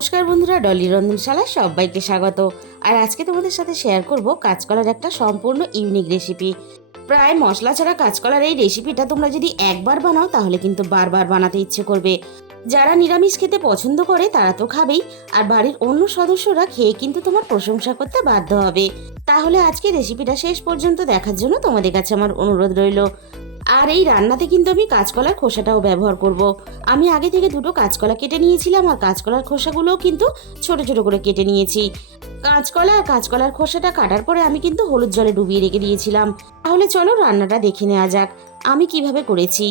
নমস্কার বন্ধুরা, ডলি রন্ধনশালায় সবাইকে স্বাগত। আর আজকে তোমাদের সাথে শেয়ার করব কাঁচকলার একটা সম্পূর্ণ ইউনিক রেসিপি। প্রায় মশলা ছাড়া কাঁচকলার এই রেসিপিটা তোমরা যদি একবার বানাও তাহলে কিন্তু বারবার বানাতে ইচ্ছে করবে। যারা নিরামিষ খেতে পছন্দ করে তারা তো খাবেই, আর বাড়ির অন্য সদস্যরা খেয়ে কিন্তু তোমার প্রশংসা করতে বাধ্য হবে। তাহলে আজকে রেসিপিটা শেষ পর্যন্ত দেখার জন্য তোমাদের কাছে আমার অনুরোধ রইল। আর এই রান্নাতে কিন্তু আমি কাঁচকলার খোসাটাও ব্যবহার করব। আমি আগে থেকে দুটো কাঁচকলা কেটে নিয়েছিলাম, আর কাঁচকলার খোসাগুলোও কিন্তু ছোট ছোট করে কেটে নিয়েছি। কাঁচকলা আর কাঁচকলার খোসাটা কাটার পরে আমি কিন্তু হলুদ জলে ডুবিয়ে রেখে দিয়েছিলাম। তাহলে চলো রান্নাটা দেখে নেওয়া যাক আমি কিভাবে করেছি।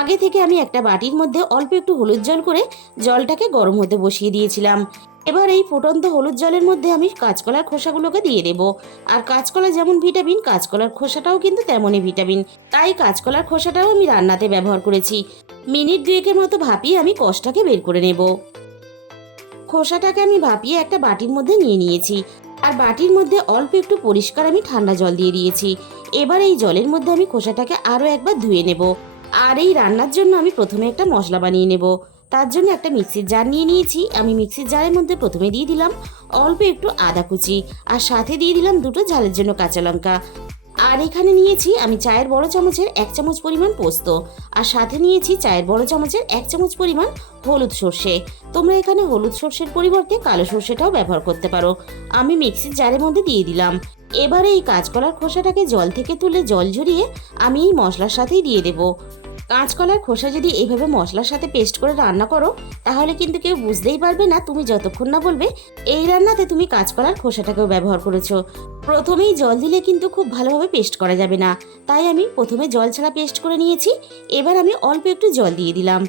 আগে থেকে আমি একটা বাটির মধ্যে অল্প একটু হলুদ জল করে জলটাকে গরম হতে বসিয়ে দিয়েছিলাম। এবার এই ফুটন্ত হলুদ জলের মধ্যে আমি কাঁচকলার খোসাগুলোকে দিয়ে দেবো। আর কাঁচকলা যেমন ভিটামিন, কাঁচকলার খোসাটাও কিন্তু তেমনই ভিটামিন। তাই কাঁচকলার খোসাটাও আমি রান্নাতে ব্যবহার করেছি। মিনিট দুয়েকের মতো ভাপিয়ে আমি কষটাকে বের করে নেব। খোসাটাকে আমি ভাপিয়ে একটা বাটির মধ্যে নিয়ে নিয়েছি। আর বাটির মধ্যে অল্প একটু পরিষ্কার আমি ঠান্ডা জল দিয়ে দিয়েছি। এবার এই জলের মধ্যে আমি খোসাটাকে আরও একবার ধুয়ে নেব। আর এই রান্নার জন্য আমি প্রথমে একটা মশলা বানিয়ে নেব। তার জন্য একটা মিক্সির জার নিয়ে নিয়েছি। আমি মিক্সির জারের মধ্যে প্রথমে দিয়ে দিলাম অল্প একটু আদা কুচি, আর সাথে দিয়ে দিলাম দুটো ঝালের জন্য কাঁচা লঙ্কা। আর এখানে নিয়েছি আমি চায়ের বড় চামচের 1 চামচ পরিমাণ পোস্ত, আর সাথে নিয়েছি চায়ের বড় চামচের 1 চামচ পরিমাণ হলুদ সর্ষে। তোমরা এখানে হলুদ সর্ষের পরিবর্তে কালো সর্ষেটাও ব্যবহার করতে পারো। আমি মিক্সির জারের মধ্যে দিয়ে দিলাম। এবারে এই কাঁচকলার খোসাটাকে জল থেকে তুলে জল ঝরিয়ে আমি এই মশলার সাথেই দিয়ে দেবো। কাঁচকলার খোসা যদি এইভাবে মশলার সাথে পেস্ট করে রান্না করো তাহলে কিন্তু কেউ বুঝতেই পারবে না তুমি যতক্ষণ না বলবে এই রান্নাতে তুমি কাঁচকলার খোসাটাকেও ব্যবহার করেছো। প্রথমেই জল দিলে কিন্তু খুব ভালোভাবে পেস্ট করা যাবে না, তাই আমি প্রথমে জল ছাড়া পেস্ট করে নিয়েছি। এবার আমি অল্প একটু জল দিয়ে দিলাম।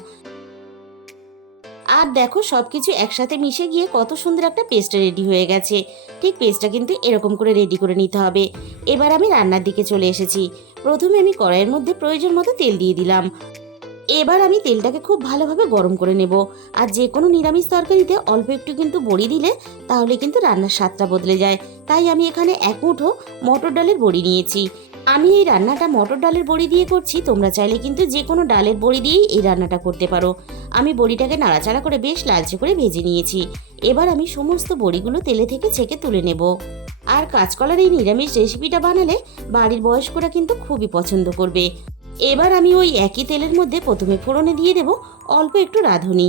আর দেখো সবকিছু একসাথে মিশে গিয়ে কত সুন্দর একটা পেস্ট রেডি হয়ে গেছে। ঠিক পেস্টটা কিন্তু এরকম করে রেডি করে নিতে হবে। এবার আমি রান্নার দিকে চলে এসেছি। প্রথমে আমি কড়াইয়ের মধ্যে প্রয়োজন মতো তেল দিয়ে দিলাম। এবার আমি তেলটাকে খুব ভালোভাবে গরম করে নেব। আর যে কোনো নিরামিষ তরকারিতে অল্প একটু কিন্তু বড়ি দিলে তাহলে কিন্তু রান্নার স্বাদটা বদলে যায়। তাই আমি এখানে 1 মুঠো মটর ডালের বড়ি নিয়েছি। আমি এই রান্নাটা মটর ডালের বড়ি দিয়ে করছি, তোমরা চাইলে কিন্তু যে কোনো ডালের বড়ি দিয়েই এই রান্নাটা করতে পারো। আমি বড়িটাকে নাড়াচাড়া করে বেশ লালচে করে ভেজে নিয়েছি। এবার আমি সমস্ত বড়িগুলো তেলে থেকে ছেঁকে তুলে নেব। আর কাঁচকলার এই নিরামিষ রেসিপিটা বানালে বাড়ির বয়স্করা কিন্তু খুবই পছন্দ করবে। এবার আমি ওই একই তেলের মধ্যে প্রথমে ফোড়নে দিয়ে দেব অল্প একটু রাঁধুনি,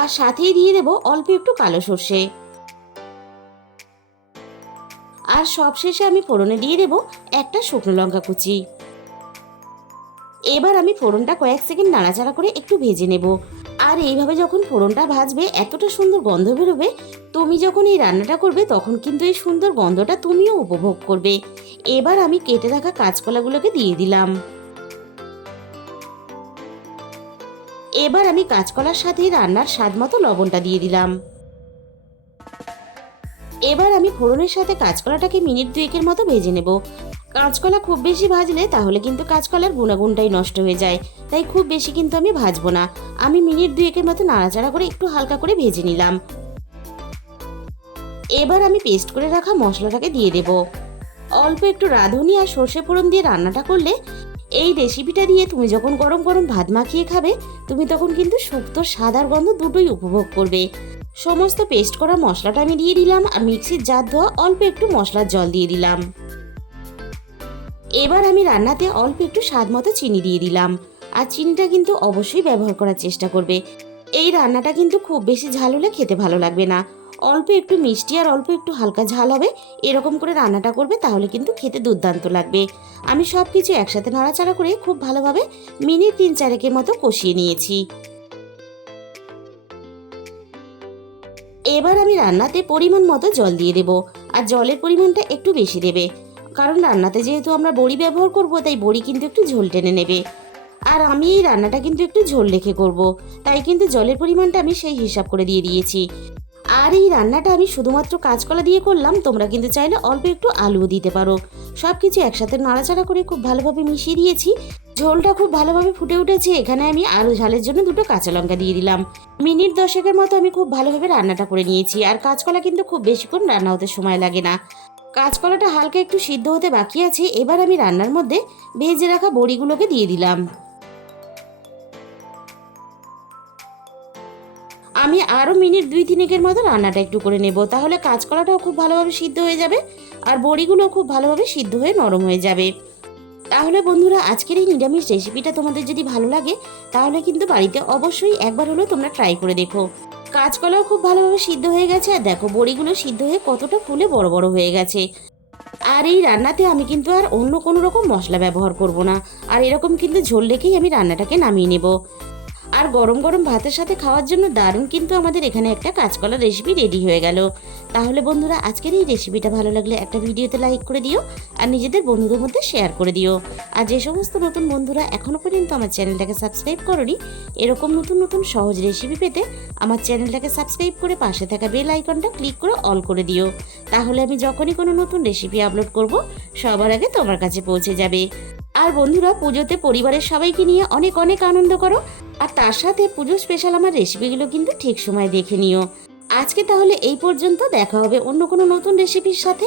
আর সাথেই দিয়ে দেব অল্প একটু কালো সর্ষে। আর সবশেষে আমি ফোড়নে দিয়ে দেব একটা শুকনো লঙ্কা কুচি। এবার আমি ফোড়নটা কয়েক সেকেন্ড নাড়াচাড়া করে একটু ভেজে নেব। আর এইভাবে যখন ফোড়নটা ভাজবে এতটা সুন্দর গন্ধ বেরোবে, তুমি যখন এই রান্নাটা করবে তখন কিন্তু এই সুন্দর গন্ধটা তুমিও উপভোগ করবে। এবার আমি কেটে রাখা কাঁচকলাগুলোকে দিয়ে দিলাম। এবার আমি কাঁচকলার সাথে রান্নার স্বাদ মতো লবণটা দিয়ে দিলাম। এবার আমি ফোড়নের সাথে কাঁচকলাটাকে মিনিট দুয়েকের মতো ভেজে নেব। কাঁচকলা খুব বেশি ভাজলে তাহলে কিন্তু কাঁচকলার গুণাগুণটাই নষ্ট হয়ে যায়, তাই খুব বেশি কিন্তু আমি ভাজবো না। আমি মিনিট দুয়েকের মতো নাড়াচাড়া করে একটু হালকা করে ভেজে নিলাম। এবার আমি পেস্ট করে রাখা মশলাটাকে দিয়ে দেব। অল্প একটু রাঁধুনি আর সর্ষে ফোড়ন দিয়ে রান্নাটা করলে এই রেসিপিটা দিয়ে তুমি যখন গরম গরম ভাত মাখিয়ে খাবে তুমি তখন কিন্তু শুক্তোর স্বাদ আর গন্ধ দুটোই উপভোগ করবে। সমস্ত পেস্ট করা মশলাটা আমি দিয়ে দিলাম, আর মিক্সির জার ধোয়া অল্প একটু মশলার জল দিয়ে দিলাম। এবার আমি রান্নাতে অল্প একটু স্বাদ মতো চিনি দিয়ে দিলাম। আর চিনিটা কিন্তু অবশ্যই ব্যবহার করার চেষ্টা করবে। এই রান্নাটা কিন্তু খুব বেশি ঝাল হলে খেতে ভালো লাগবে না। অল্প একটু মিষ্টি আর অল্প একটু হালকা ঝাল হবে এরকম করে রান্নাটা করবে, তাহলে কিন্তু খেতে দুর্দান্ত লাগবে। আমি সব কিছু একসাথে নাড়াচাড়া করে খুব ভালোভাবে মিনিট 3-4 মতো কষিয়ে নিয়েছি। এবার আমি রান্নাতে পরিমাণ মতো জল দিয়ে দেব। আর জলের পরিমাণটা একটু বেশি দেবে, কারণ রান্নাতে যেহেতু আমরা বড়ি ব্যবহার করব তাই বড়ি কিন্তু একটু ঝোল টেনে নেবে। আর আমি এই রান্নাটা কিন্তু একটু ঝোল রেখে করব, তাই কিন্তু জলের পরিমাণটা আমি সেই হিসাব করে দিয়ে দিয়েছি। আর এই রান্নাটা আমি শুধুমাত্র কাঁচকলা দিয়ে করলাম, তোমরা কিন্তু চাইলে অল্প একটু আলুও দিতে পারো। সব কিছু একসাথে নাড়াচাড়া করে খুব ভালোভাবে মিশিয়ে দিয়েছি। ঝোলটা খুব ভালোভাবে ফুটে উঠেছে। এখানে আমি আরও ঝালের জন্য দুটো কাঁচা লঙ্কা দিয়ে দিলাম। মিনিট 10 মতো আমি খুব ভালোভাবে রান্নাটা করে নিয়েছি। আর কাঁচকলা কিন্তু খুব বেশিক্ষণ রান্না হতে সময় লাগে না। কাঁচকলাটা হালকা একটু সিদ্ধ হতে বাকি আছে। এবার আমি রান্নার মধ্যে ভেজে রাখা বড়িগুলোকে দিয়ে দিলাম। আমি আরও মিনিট 2-3 মতো রান্নাটা একটু করে নেব, তাহলে কাঁচকলাটাও খুব ভালোভাবে সিদ্ধ হয়ে যাবে আর বড়িগুলোও খুব ভালোভাবে সিদ্ধ হয়ে নরম হয়ে যাবে। তাহলে বন্ধুরা, আজকের এই নিরামিষ রেসিপিটা তোমাদের যদি ভালো লাগে তাহলে কিন্তু বাড়িতে অবশ্যই একবার হলেও তোমরা ট্রাই করে দেখো। কাঁচকলাও খুব ভালোভাবে সিদ্ধ হয়ে গেছে আর দেখো বড়িগুলো সিদ্ধ হয়ে কতটা ফুলে বড় বড় হয়ে গেছে। আর এই রান্নাতে আমি কিন্তু আর অন্য কোনো রকম মশলা ব্যবহার করব না, আর এরকম কিন্তু ঝোল রেখেই আমি রান্নাটাকে নামিয়ে নেব। আর গরম গরম ভাতের সাথে খাওয়ার জন্য দারুণ কিন্তু আমাদের এখানে একটা কাঁচকলার রেসিপি রেডি হয়ে গেল। তাহলে বন্ধুরা, আজকের এই রেসিপিটা ভালো লাগলে একটা ভিডিওতে লাইক করে দিও আর নিজেদের বন্ধুদের মধ্যে শেয়ার করে দিও। আর যে সমস্ত নতুন বন্ধুরা এখনও পর্যন্ত আমার চ্যানেলটাকে সাবস্ক্রাইব করোনি, এরকম নতুন নতুন সহজ রেসিপি পেতে আমার চ্যানেলটাকে সাবস্ক্রাইব করে পাশে থাকা বেল আইকনটা ক্লিক করে অল করে দিও। তাহলে আমি যখনই কোনো নতুন রেসিপি আপলোড করব সবার আগে তোমার কাছে পৌঁছে যাবে। আর বন্ধুরা, পুজোতে পরিবারের সবাইকে নিয়ে অনেক অনেক আনন্দ করো, আর তার সাথে পুজো স্পেশাল আমার রেসিপিগুলো কিন্তু ঠিক সময় দেখে নিও। আজকে তাহলে এই পর্যন্ত, দেখা হবে অন্য কোনো নতুন রেসিপির সাথে।